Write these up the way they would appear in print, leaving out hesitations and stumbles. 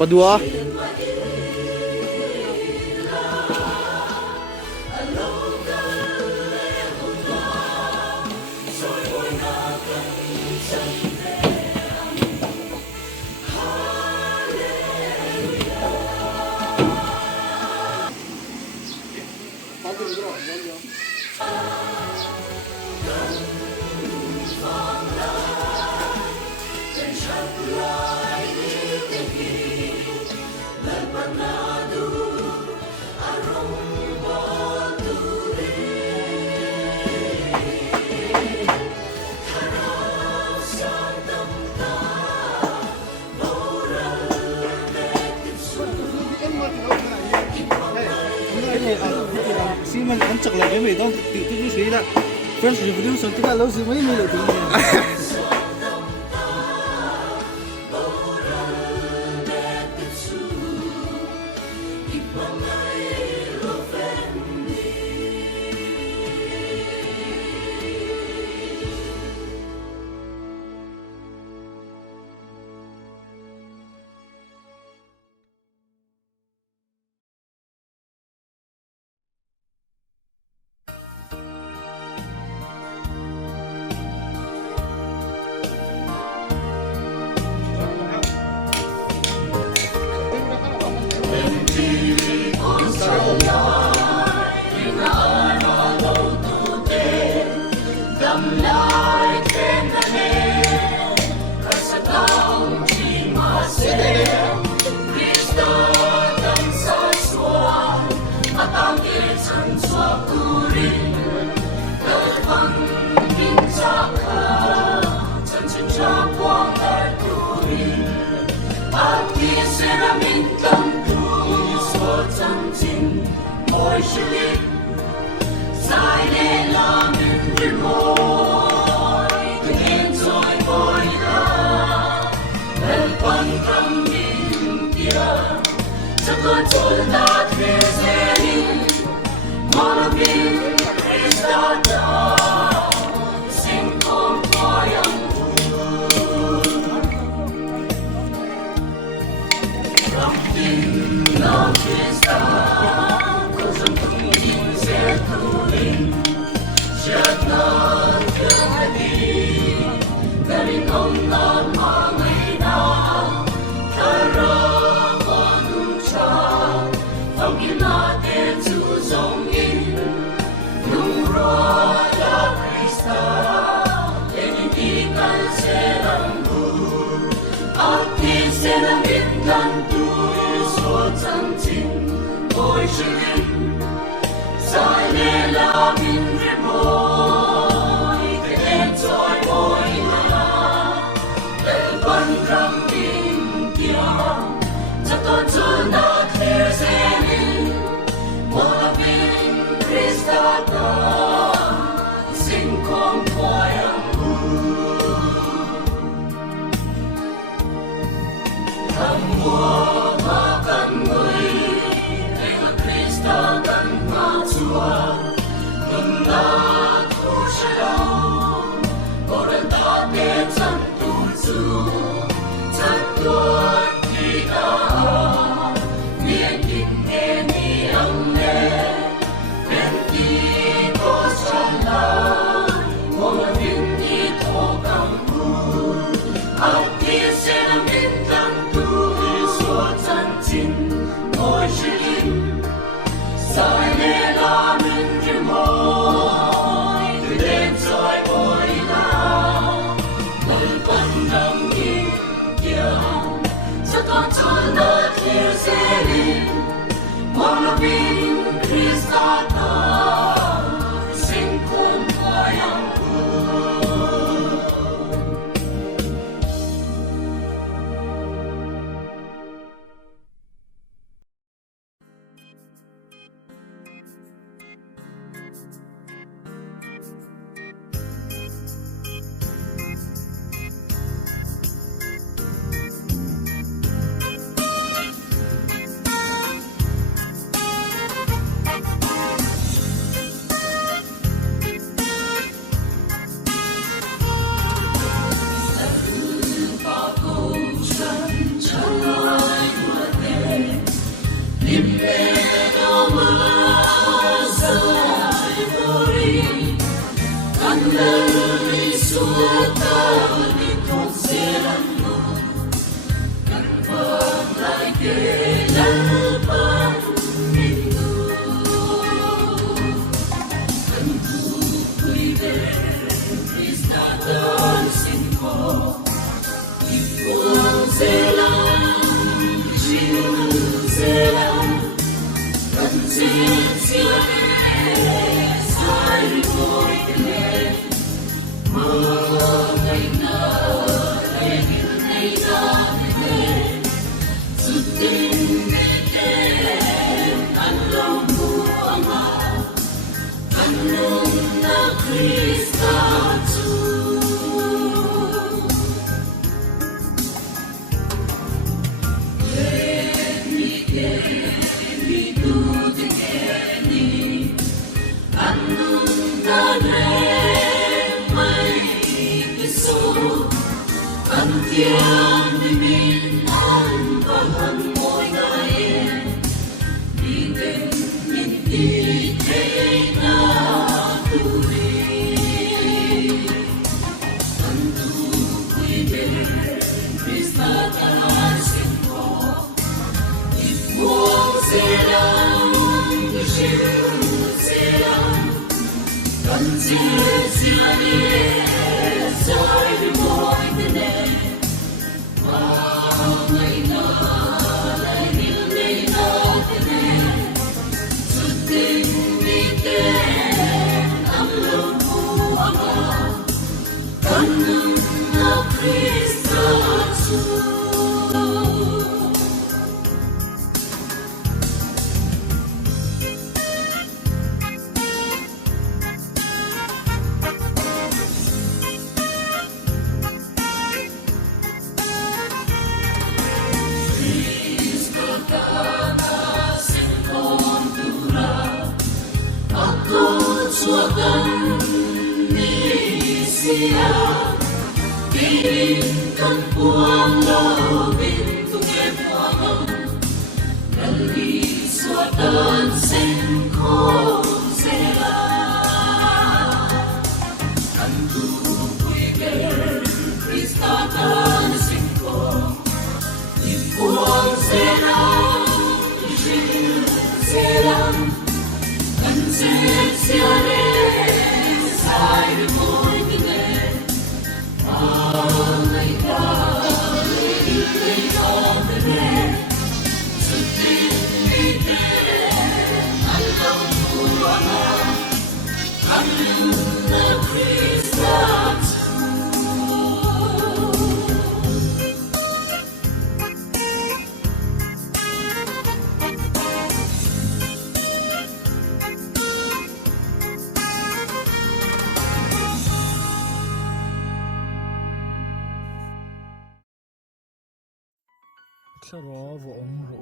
Padua. Siman ancak lagi mai dong itu sih lah. Friends review sonti kalau sih mai mai lagi. Quang lo bin tung em hoa hồng, Bravo, Omro.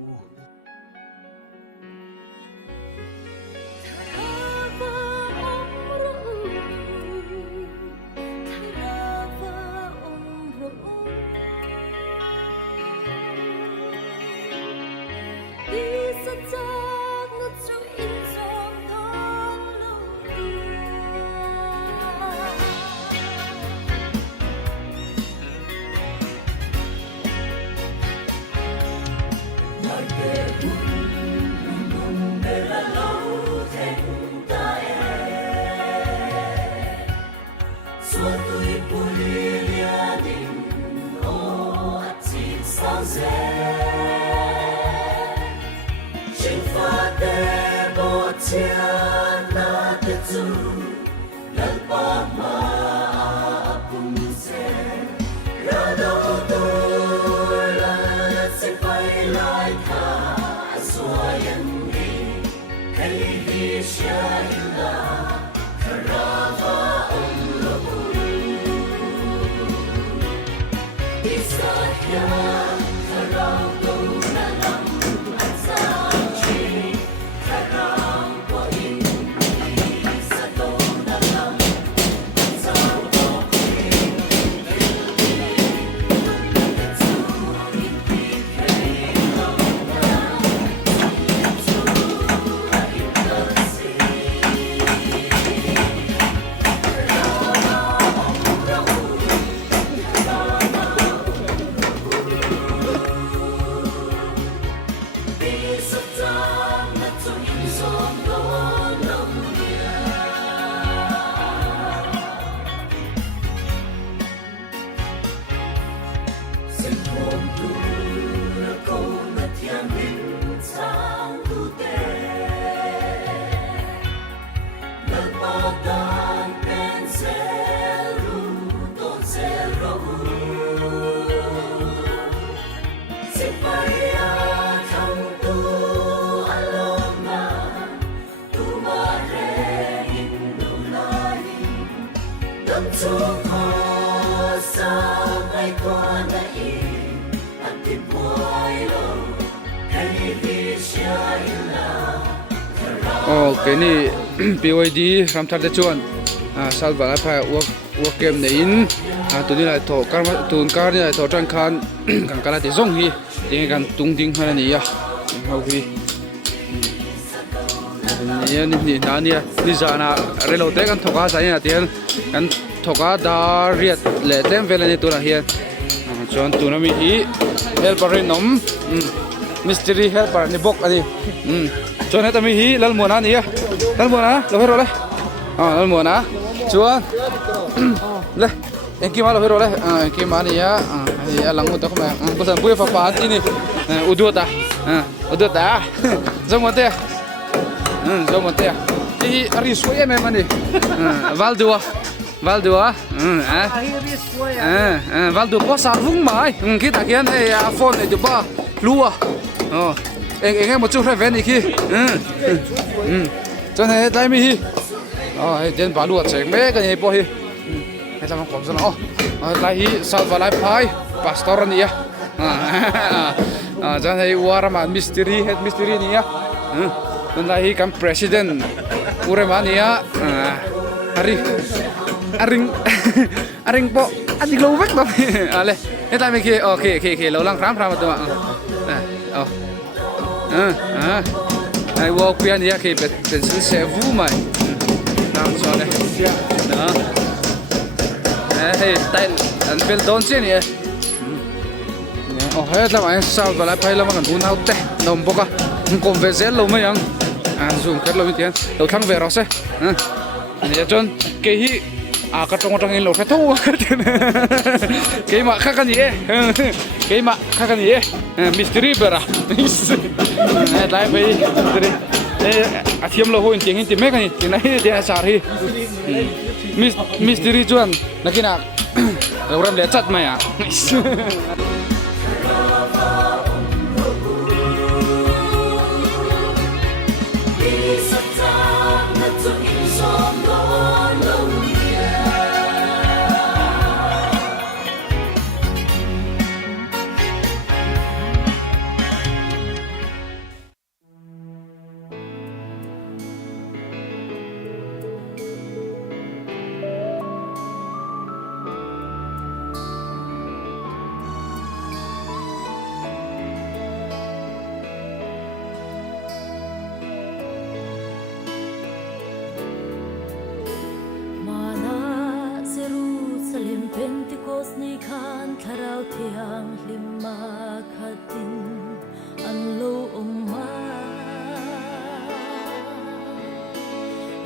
Okay ni PYD ramthar de chuan salva la pha work game ne in tu ni lai tho kar tun kar ni lai tho tran khan kan kala ti zong hi ting kan tung ding hana ni ya hau hi ni ni na ni zana relo te kan thoka sa ni atian kan thoka da riat le tem vela ni tu na hian chuan tu na mi hi helper nom mystery helper ni bok ani chuan heta mi hi lalmona ni ya lalmona lo hero le lalmona chuan le engki ma lo hero le engki ma ni ya ya langu ta khma busan bui fa pa ti ni udota zomote zomote hi ari soye me mani valdua valdu po sarvung mai kita kian phone du ba lua em một chút phải ven đi khi cho nên đây mi hi đến bà lụa chạy mấy cái này po hi hay làm không sao nó đây hi sao vào lại phai pastor này cho nên warman mystery head mystery này dan đây hi kam president uremania aring po adik lâu vách đâu ale hết lại mi khi ok lâu lăng khám mà tụi ai wo pian ya ke pencil se vu mai nam so ne na hey tai an pel don che ni oh hết là anh sao và lại phải là mà còn uốn áo tê nồng bốc à cùng về dễ lâu mấy anh dùng cái lâu như thế đầu thăng về rồi sẽ anh ấy chọn cái hi cái trong in lâu phải thu cái mà khác cái gì cái mà khác cái gì mystery bera lại phải thiêm lâu hồi tiếng tiếng mấy cái tiếng này thì sao thì mystery chuan là cái nào lâu lắm để chặt mày à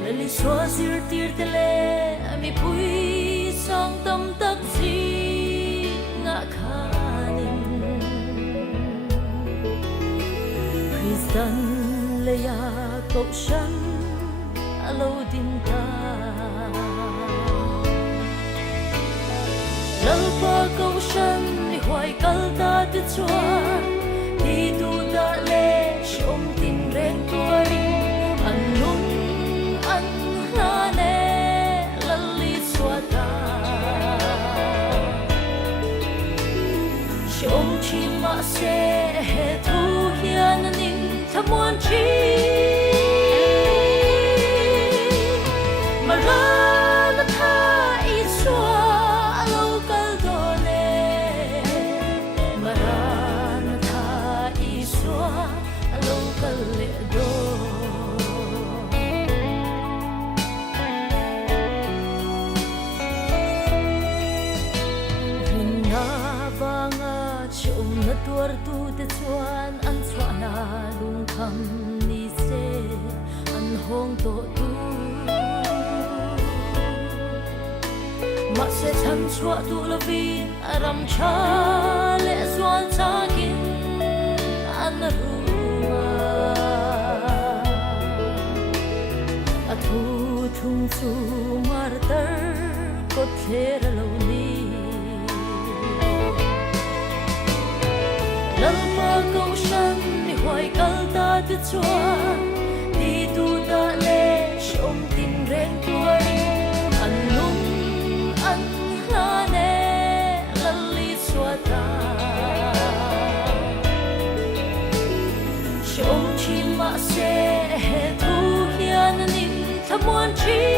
Lali xóa zir tir tele mi pui song tâm tắc si ngã khanin Christian leya cậu shan alo din ta lalpa cậu shan ni hoài kal ta te chua đi tu ta le shom tin ren tuari anun Ông chỉ mà sẽ thu hiền nín thầm muốn chi mà ra nó thay xóa lâu cơn đổ nè mà ra nó thay xóa lâu cơn lệ đổ tuar tu te chuan an chhuana lung kham ni se an hong to tu ma se chan chua tu lovin aram cha le zual chakin an ruma athu thung chu martar ko thera lo ni lalpa câu shan ni hoài kal ta te chua đi tu ta le shom tin ren tuari an lung an la ne lali swata shom chi ma se thu hian nin thamon chi